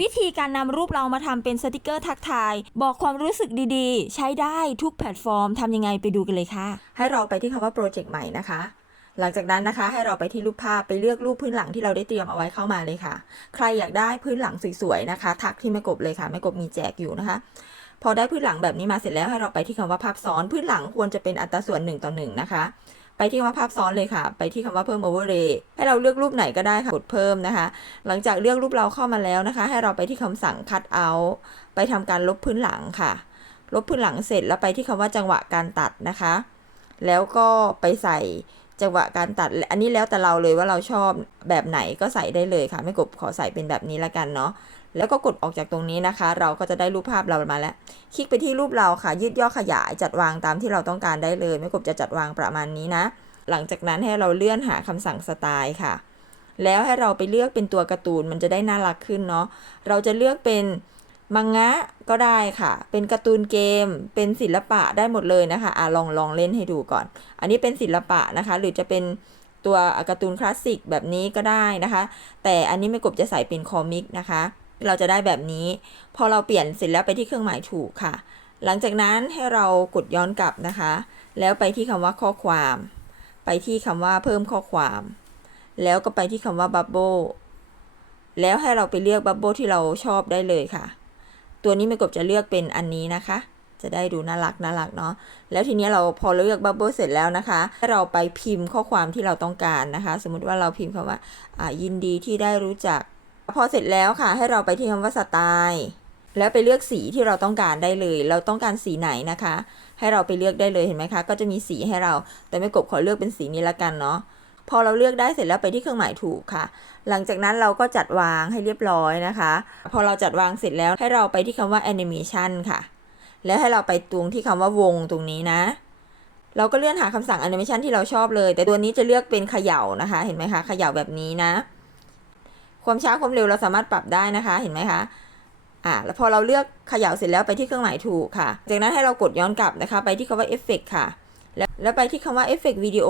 วิธีการนำรูปเรามาทำเป็นสติกเกอร์ทักทาย บอกความรู้สึกดีๆ ใช้ได้ทุกแพลตฟอร์มทำยังไงไปดูกันเลยค่ะ ให้เราไปที่คำว่าโปรเจกต์ใหม่นะคะ หลังจากนั้นนะคะ ให้เราไปที่รูปภาพไปเลือกรูปพื้นหลังที่เราได้เตรียมเอาไว้เข้ามาเลยค่ะ ใครอยากได้พื้นหลังสวยๆนะคะ ทักที่แม่กบเลยค่ะแม่กบมีแจกอยู่นะคะ พอได้พื้นหลังแบบนี้มาเสร็จแล้วให้เราไปที่คำว่าภาพซ้อนพื้นหลังควรจะเป็นอัตราส่วน1ต่อ1นะคะ ไปที่คำว่าภาพซ้อนเลยค่ะ ไปที่คำว่าเพิ่ม overlay ให้เราเลือกรูปไหนก็ได้ค่ะกดเพิ่มนะคะ หลังจากเลือกรูปเราเข้ามาแล้วนะคะ ให้เราไปที่คำสั่ง cut out ไปทำการลบพื้นหลังค่ะ ลบพื้นหลังเสร็จแล้วไปที่คำว่าจังหวะการตัดนะคะ แล้วก็ไปใส่ จังหวะการตัดอันนี้แล้วแต่เราเลยว่าเราชอบแบบไหนก็ใส่ได้เลยค่ะ ไม่กบขอใส่เป็นแบบนี้ละกันเนาะแล้วก็กดออกจากตรงนี้นะคะ เราก็จะได้รูปภาพเรามาแล้ว คลิกไปที่รูปเราค่ะ ยืดย่อขยายจัดวางตามที่เราต้องการได้เลย ไม่กบจะจัดวางประมาณนี้นะ หลังจากนั้นให้เราเลื่อนหาคำสั่งสไตล์ค่ะ แล้วให้เราไปเลือกเป็นตัวการ์ตูนมันจะได้น่ารักขึ้นเนาะเราจะเลือกเป็น มังงะก็ได้ค่ะ เป็นการ์ตูนเกม เป็นศิลปะได้หมดเลยนะคะอะลองลองเล่นให้ดูก่อน อันนี้เป็นศิลปะนะคะ หรือจะเป็นตัวการ์ตูนคลาสสิกแบบนี้ก็ได้นะคะ แต่อันนี้ไม่กบจะใส่เป็นคอมิกนะคะ เราจะได้แบบนี้ พอเราเปลี่ยนเสร็จแล้วไปที่เครื่องหมายถูกค่ะ หลังจากนั้นให้เรากดย้อนกลับนะคะ แล้วไปที่คำว่าข้อความ ไปที่คำว่าเพิ่มข้อความ แล้วก็ไปที่คำว่าบับเบิลแล้วให้เราไปเลือกบับเบิลที่เราชอบได้เลยค่ะ ตัวนี้ไม่กบจะเลือกเป็นอันนี้นะคะ จะได้ดูน่ารักน่ารักเนาะแล้วทีนี้เราพอเลือกบับเบิลเสร็จแล้วนะคะให้เราไปพิมพ์ข้อความที่เราต้องการนะคะ สมมุติว่าเราพิมพ์คำว่าอ่ายินดีที่ได้รู้จัก พอเสร็จแล้วค่ะ ให้เราไปที่คำว่าสไตล์แล้วไปเลือกสีที่เราต้องการได้เลย เราต้องการสีไหนนะคะ ให้เราไปเลือกได้เลยเห็นไหมคะ ก็จะมีสีให้เรา แต่ไม่กบขอเลือกเป็นสีนี้ละกันเนาะ พอเราเลือกได้เสร็จแล้วไปที่เครื่องหมายถูกค่ะ หลังจากนั้นเราก็จัดวางให้เรียบร้อยนะคะ พอเราจัดวางเสร็จแล้วให้เราไปที่คำว่า animation ค่ะ แล้วให้เราไปตรงที่คำว่าวงตรงนี้นะ เราก็เลื่อนหาคำสั่ง animation ที่เราชอบเลย แต่ตัวนี้จะเลือกเป็นเขย่านะคะ เห็นไหมคะเขย่าแบบนี้นะ ความช้าความเร็วเราสามารถปรับได้นะคะ เห็นไหมคะอ่าแล้วพอเราเลือกเขย่าเสร็จแล้วไปที่เครื่องหมายถูกค่ะ จากนั้นให้เรากดย้อนกลับนะคะ ไปที่คำว่าเอฟเฟกค่ะ แล้วแล้วไปที่คำว่าเอฟเฟกวิดีโอ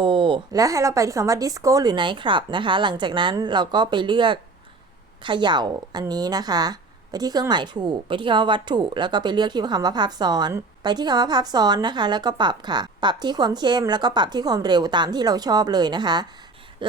แล้วให้เราไปที่คำว่าดิสโก้หรือไนท์คลับนะคะ หลังจากนั้นเราก็ไปเลือกเขย่าอันนี้นะคะ ไปที่เครื่องหมายถูก ไปที่คำว่าวัตถุ แล้วก็ไปเลือกที่คำว่าภาพซ้อน ไปที่คำว่าภาพซ้อนนะคะ แล้วก็ปรับค่ะ ปรับที่ความเข้ม แล้วก็ปรับที่ความเร็วตามที่เราชอบเลยนะคะ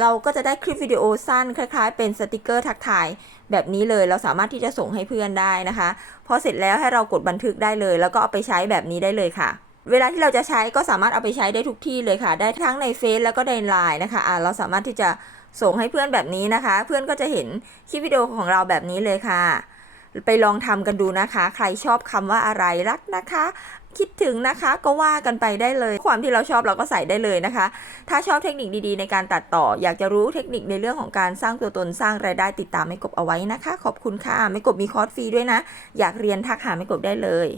เราก็จะได้คลิปวิดีโอสั้นคล้าย ๆ เป็นสติกเกอร์ทักทายแบบนี้เลย เราสามารถที่จะส่งให้เพื่อนได้นะคะ พอเสร็จแล้วให้เรากดบันทึกได้เลย แล้วก็เอาไปใช้แบบนี้ได้เลยค่ะ เวลาที่เราจะใช้ก็สามารถเอาไปใช้ได้ทุกที่เลยค่ะ ได้ทั้งในเฟซแล้วก็ในไลน์นะคะอ่าเราสามารถที่จะส่งให้เพื่อนแบบนี้นะคะ เพื่อนก็จะเห็นคลิปวิดีโอของเราแบบนี้เลยค่ะ ไปลองทำกันดูนะคะ ใครชอบคำว่าอะไรรักนะคะ คิดถึงนะคะก็ว่ากันไปได้เลย ความที่เราชอบเราก็ใส่ได้เลยนะคะ ถ้าชอบเทคนิคดีๆ ในการตัดต่อ อยากจะรู้เทคนิคในเรื่องของการสร้างตัวตนสร้างรายได้ติดตามไม่กบเอาไว้นะคะ ขอบคุณค่ะไม่กบมีคอร์สฟรีด้วยนะ อยากเรียนทักหาไม่กบได้เลย